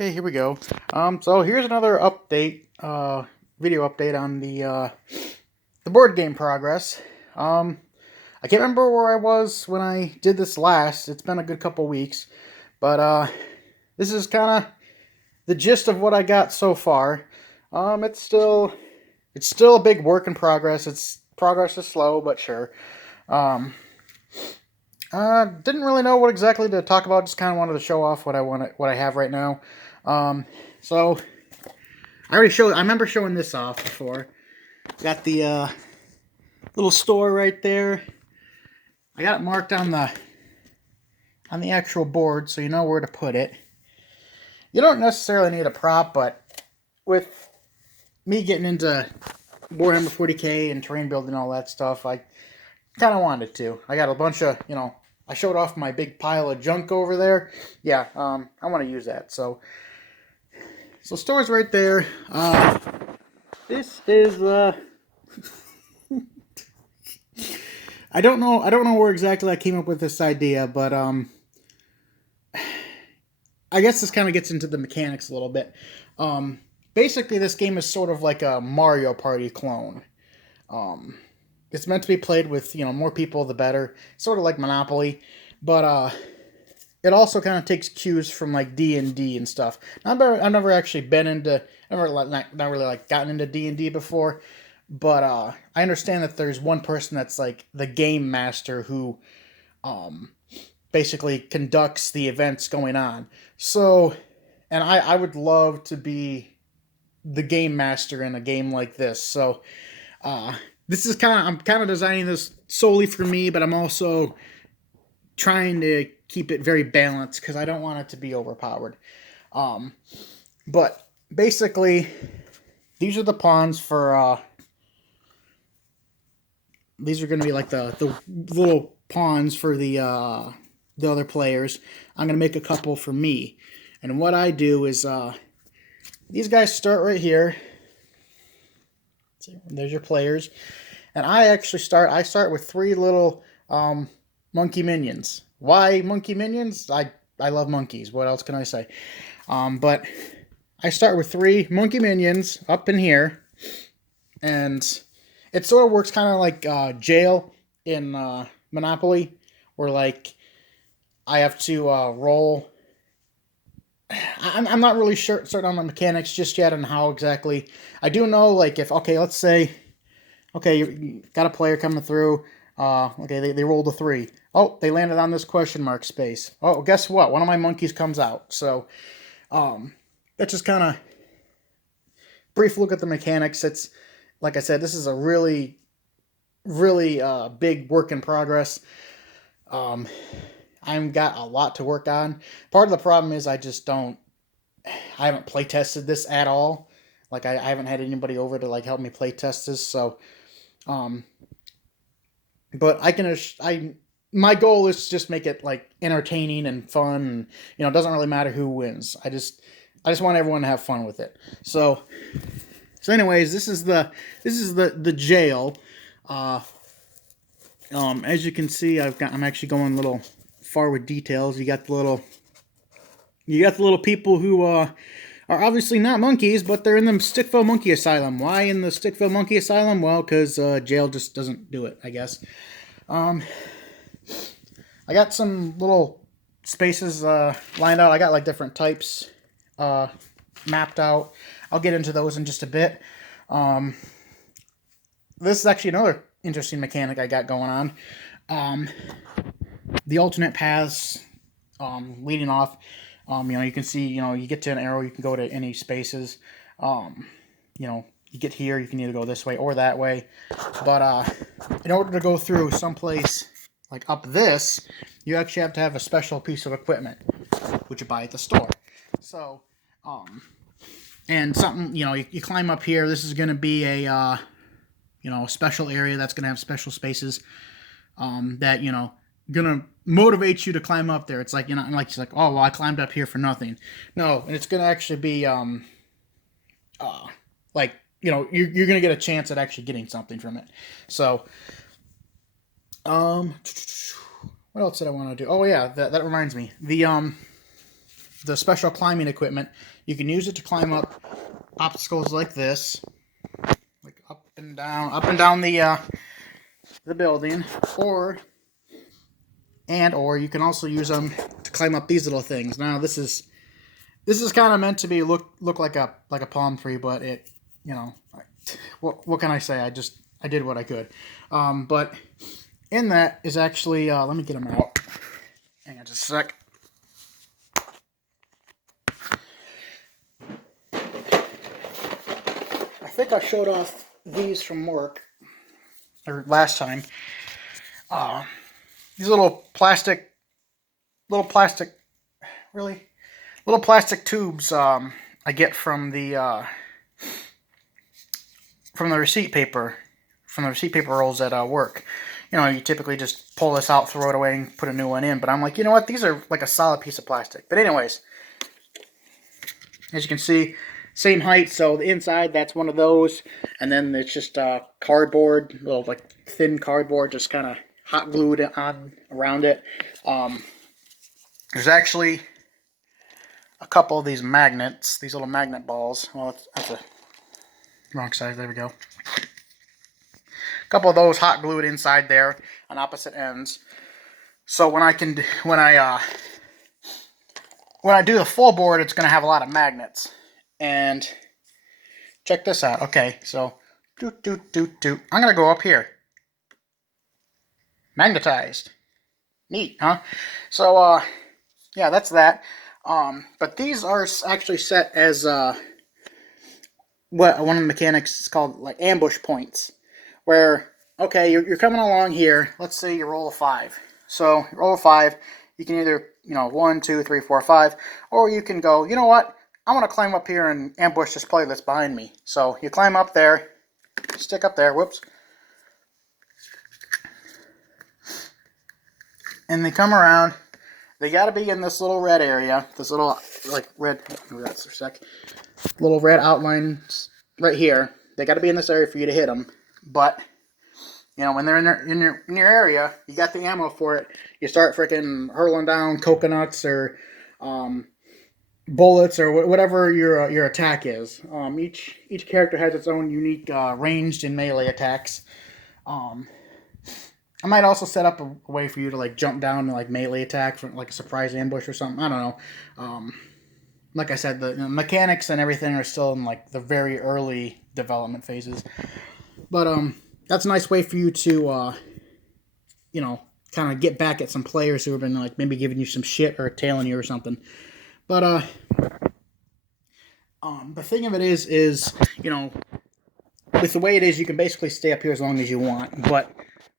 Okay, here we go. So here's another update, video update on the board game progress. I can't remember where I was when I did this last. It's been a good couple weeks, but this is kind of the gist of what I got so far. It's still a big work in progress. It's progress is slow, but sure. Um, didn't really know what exactly to talk about. Just kind of wanted to show off what I have right now. Um, so I remember showing this off before. Got the little store right there. I got it marked on the actual board, so you know where to put it. You don't necessarily need a prop, but with me getting into Warhammer 40K and terrain building and all that stuff, I kind of wanted to. I got a bunch of, I showed off my big pile of junk over there. Yeah, I want to use that. So store's right there. This is I don't know. I don't know where exactly I came up with this idea, but I guess this kind of gets into the mechanics a little bit. Basically, this game is sort of like a Mario Party clone. Um, it's meant to be played with more people, the better. Sort of like Monopoly, but it also kind of takes cues from like D&D and stuff. I've never actually been into, never not really like gotten into D&D before, but I understand that there's one person that's like the game master who um, basically conducts the events going on. So, and I would love to be the game master in a game like this. So, uh, I'm kind of designing this solely for me, but I'm also trying to keep it very balanced because I don't want it to be overpowered. Um, but basically, these are the pawns for. These are going to be like the little pawns for the other players. I'm going to make a couple for me, and what I do is these guys start right here. See, there's your players, and I start with three little monkey minions. Why monkey minions? I love monkeys. What else can I say? But I start with three monkey minions up in here, and it sort of works kind of like jail in Monopoly, where like I have to roll. I'm not really certain on the mechanics just yet and how exactly. I do know like if okay, let's say okay, you got a player coming through. Okay, they rolled a 3. Oh, they landed on this question mark space. Oh, guess what? One of my monkeys comes out. So, that's just kind of brief look at the mechanics. It's like I said, this is a really, really big work in progress. Um, I've got a lot to work on. Part of the problem is I haven't play tested this at all. Like I haven't had anybody over to like help me play test this. So, um, but my goal is to just make it like entertaining and fun, and it doesn't really matter who wins. I just want everyone to have fun with it. So anyways, this is the jail. Uh, as you can see, I'm actually going a little far with details. You got the little people who are obviously not monkeys, but they're in the Stickville Monkey Asylum. Why in the Stickville Monkey Asylum? Well, because jail just doesn't do it, I guess. Um, I got some little spaces lined out. I got like different types uh, mapped out. I'll get into those in just a bit. Um, this is actually another interesting mechanic I got going on. Um, the alternate paths leading off. You can see, you get to an arrow, you can go to any spaces. Um, you get here, you can either go this way or that way. But in order to go through someplace like up this, you actually have to have a special piece of equipment, which you buy at the store. So, and something, you climb up here. This is going to be a special area that's going to have special spaces that, gonna motivate you to climb up there. It's like like it's like, oh well, I climbed up here for nothing. No, and it's gonna actually be like you're gonna get a chance at actually getting something from it. So what else did I want to do? Oh yeah, that reminds me. the special climbing equipment. You can use it to climb up obstacles like this, like up and down the building, or you can also use them to climb up these little things. Now this is kind of meant to be look like a palm tree, but it, you know, what can I say? I did what I could. But in that is actually let me get them out. Hang on just a sec. I think I showed off these from work or last time. These little plastic tubes I get from the receipt paper rolls at work. You know, you typically just pull this out, throw it away, and put a new one in. But I'm like, you know what? These are like a solid piece of plastic. But anyways, as you can see, same height. So the inside, that's one of those, and then it's just cardboard, little like thin cardboard, just kind of hot glued on around it. There's actually a couple of these magnets, these little magnet balls. Well, that's a wrong size. There we go. A couple of those hot glued inside there on opposite ends. So when I do the full board, it's going to have a lot of magnets. And check this out. Okay, so I'm going to go up here. Magnetized. Neat, huh? So yeah, that's that. But these are actually set as what one of the mechanics is called like ambush points, where okay, you're coming along here. Let's say you roll a 5. So you roll a 5. You can either 1, 2, 3, 4, 5, or you can go. You know what? I want to climb up here and ambush this player that's behind me. So you climb up there, stick up there. Whoops. And they come around. They got to be in this little red area. This little like red. That's a sec. Little red outlines right here. They got to be in this area for you to hit them. But when they're in your area, you got the ammo for it. You start freaking hurling down coconuts or bullets or whatever your attack is. Each character has its own unique ranged and melee attacks. I might also set up a way for you to like jump down and like melee attack for like a surprise ambush or something. I don't know. Like I said, the mechanics and everything are still in like the very early development phases. But that's a nice way for you to kind of get back at some players who have been like maybe giving you some shit or tailing you or something. But the thing of it is with the way it is, you can basically stay up here as long as you want. But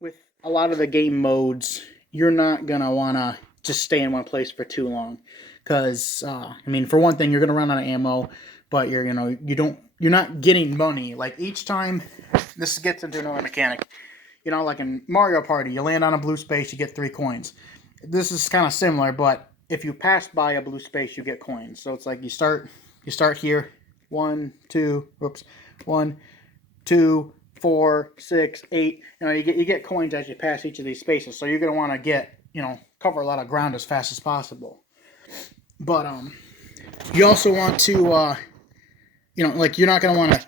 with a lot of the game modes, you're not gonna wanna just stay in one place for too long, because for one thing, you're gonna run out of ammo, but you're not getting money. Like each time, this gets into another mechanic. Like in Mario Party, you land on a blue space, you get 3 coins. This is kind of similar, but if you pass by a blue space, you get coins. So it's like you start here, 1, 2, 4, 6, 8. You get coins as you pass each of these spaces. So you're gonna want to get cover a lot of ground as fast as possible. But you also want to like you're not gonna want to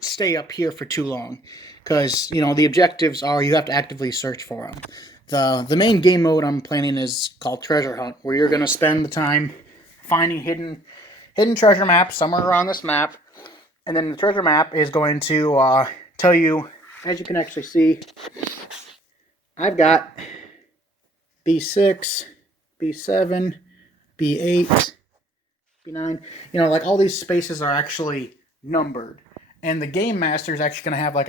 stay up here for too long, because the objectives are you have to actively search for them. The main game mode I'm planning is called Treasure Hunt, where you're gonna spend the time finding hidden treasure maps somewhere around this map, and then the treasure map is going to tell you, as you can actually see, I've got B6, B7, B8, B9. Like all these spaces are actually numbered, and the game master is actually going to have like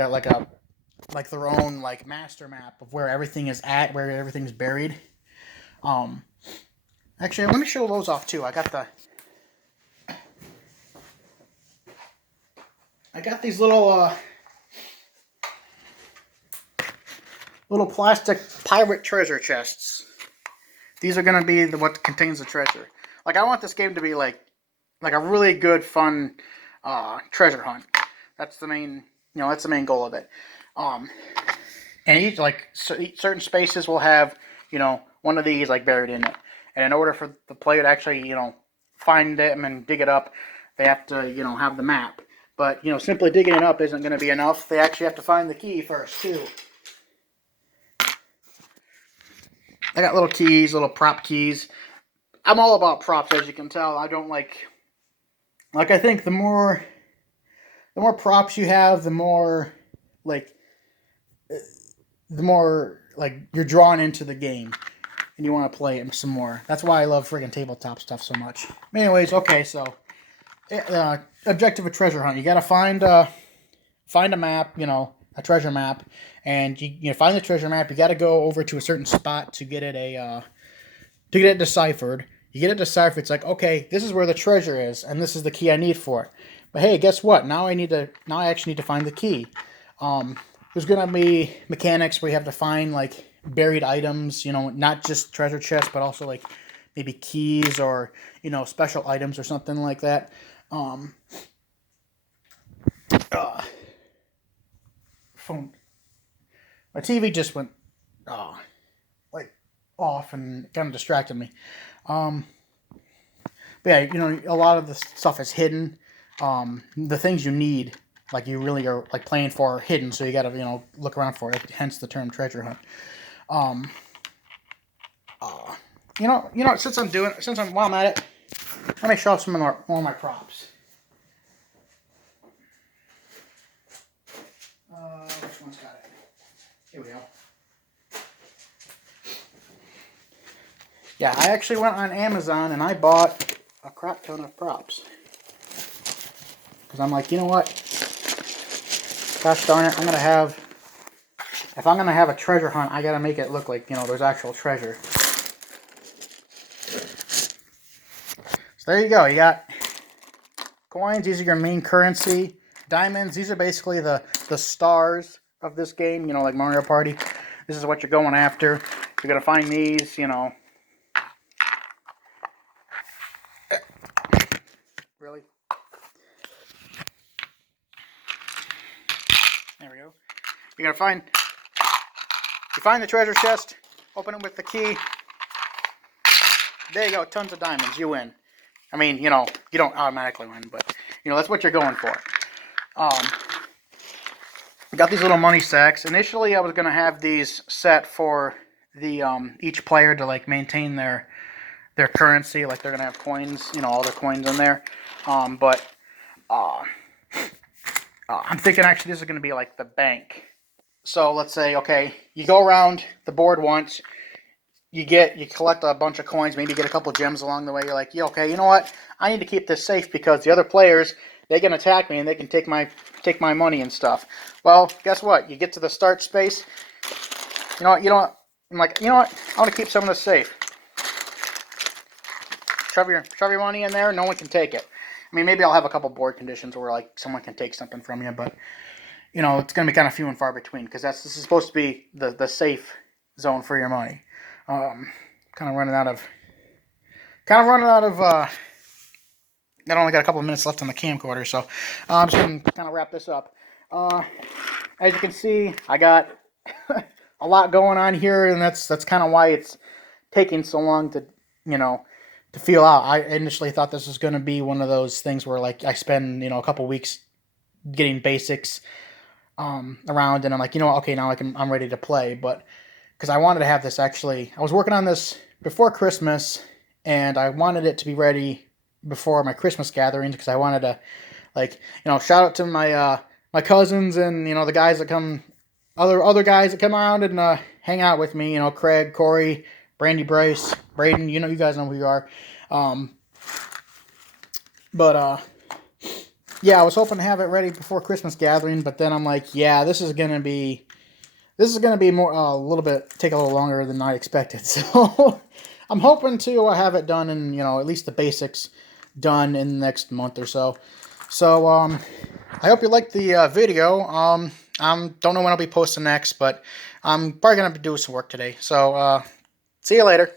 their own like master map of where everything is at, where everything's buried. Actually, let me show those off too. I got these little plastic pirate treasure chests. These are going to be what contains the treasure. Like I want this game to be like a really good, fun treasure hunt. That's the main goal of it. And each certain spaces will have one of these like buried in it. And in order for the player to actually find them and dig it up. They have to, you know, have the map. But, you know, simply digging it up isn't going to be enough. They actually have to find the key first, too. I got little keys, little prop keys. I'm all about props, as you can tell. I don't like I think the more props you have, the more like you're drawn into the game and you want to play it some more. That's why I love friggin' tabletop stuff so much. Anyways, okay, so objective of treasure hunt. You gotta find a map, you know, a treasure map, and you find the treasure map. You gotta go over to a certain spot to get it deciphered. You get it deciphered. It's like, okay, this is where the treasure is, and this is the key I need for it. But hey, guess what? Now I actually need to find the key. There's gonna be mechanics where you have to find like buried items, you know, not just treasure chests, but also like maybe keys or, you know, special items or something like that. Phone. My TV just went like off and kind of distracted me. But yeah, you know, a lot of the stuff is hidden. The things you need, like you really are like playing for, are hidden. So you got to, you know, look around for it. Hence the term treasure hunt. You know, while I'm at it, let me show off some of one of my props. Which one's got it? Here we go. Yeah, I actually went on Amazon and I bought a crap ton of props. Because I'm like, you know what? Gosh darn it, if I'm going to have a treasure hunt, I got to make it look like, you know, there's actual treasure. So there you go. You got coins. These are your main currency. Diamonds. These are basically the stars of this game, you know, like Mario Party. This is what you're going after. You're going to find these, you know. Really? There we go. You're going to find the treasure chest, open it with the key. There you go, tons of diamonds, you win. I mean, you know, you don't automatically win, but, you know, that's what you're going for. Got these little money sacks. Initially, I was going to have these set for the each player to, like, maintain their currency. Like, they're going to have coins, you know, all their coins in there. I'm thinking, actually, this is going to be like the bank. So, let's say, okay, you go around the board once. You collect a bunch of coins, maybe get a couple gems along the way. You're like, yeah, okay, you know what? I need to keep this safe because the other players, they can attack me and they can take my money and stuff. Well, guess what? You get to the start space. You know what? I'm like, you know what? I want to keep some of this safe. Shove your money in there. No one can take it. I mean, maybe I'll have a couple board conditions where like someone can take something from you, but you know, it's gonna be kind of few and far between because this is supposed to be the safe zone for your money. Kind of running out of. I only got a couple of minutes left on the camcorder, so I'm just gonna kind of wrap this up. As you can see, I got a lot going on here, and that's kind of why it's taking so long to, you know, to feel out. I initially thought this was going to be one of those things where like I spend, you know, a couple weeks getting basics around, and I'm like, you know what, okay, now I'm ready to play, but. Because I wanted to have this I was working on this before Christmas, and I wanted it to be ready before my Christmas gatherings, because I wanted to, like, you know, shout out to my my cousins and, you know, the guys that come, other guys that come around and hang out with me, you know, Craig, Corey, Brandy, Bryce, Braden, you know, you guys know who you are. Yeah, I was hoping to have it ready before Christmas gathering, but then I'm like, yeah, this is gonna be more take a little longer than I expected. So I'm hoping to have it done and, you know, at least the basics done in the next month or so. So I hope you liked the video. Don't know when I'll be posting next, but I'm probably gonna do some work today. So see you later.